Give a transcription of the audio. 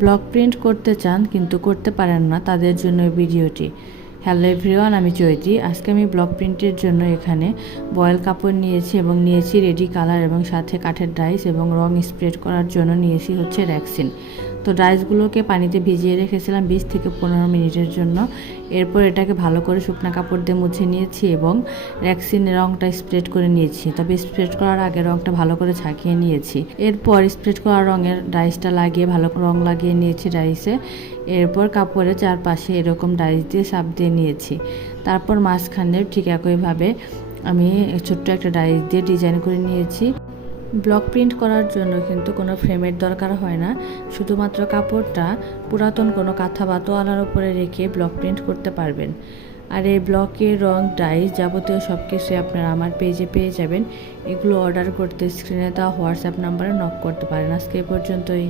Block print করতে চান কিন্তু করতে পারেন না, তাদের জন্য ভিডিওটি। হ্যালো এভরিওয়ান, আমি চৈতি। আজকে আমি ব্লক প্রিন্টের জন্য এখানে বয়েল কাপড় নিয়েছি এবং নিয়েছি রেডি কালার এবং সাথে কাঠের ডাইস এবং রং স্প্রেড করার জন্য নিয়েছি হচ্ছে রেক্সিন। তো ডাইসগুলোকে পানিতে ভিজিয়ে রেখেছিলাম 20 থেকে 15 মিনিটের জন্য। এরপর এটাকে ভালো করে শুকনো কাপড় দিয়ে মুছে নিয়েছি এবং রেক্সিনের রংটা স্প্রেড করে নিয়েছি। তবে স্প্রেড করার আগে রংটা ভালো করে ঝাঁকিয়ে নিয়েছি। এরপর স্প্রেড করা রঙের ডাইসটা লাগিয়ে ভালো রং লাগিয়ে নিয়েছি ডাইসে। এরপর কাপড়ের চারপাশে এরকম ডাইস দিয়ে চাপ দিয়ে নিয়েছি। তারপর মাঝখানে ঠিক একইভাবে আমি ছোট্ট একটা ডাইস দিয়ে ডিজাইন করে নিয়েছি। ব্লক প্রিন্ট করার জন্য কিন্তু কোনো ফ্রেমের দরকার হয় না, শুধুমাত্র কাপড়টা পুরাতন কোনো কাঁথা বা তোয়ালার উপরে রেখে ব্লক প্রিন্ট করতে পারবেন। আর এই ব্লকের রং, ডাইস যাবতীয় সব কিছুই আপনারা আমার পেজে পেয়ে যাবেন। এগুলো অর্ডার করতে স্ক্রিনে দেওয়া হোয়াটসঅ্যাপ নাম্বারে নক করতে পারেন। আজকে এ পর্যন্তই।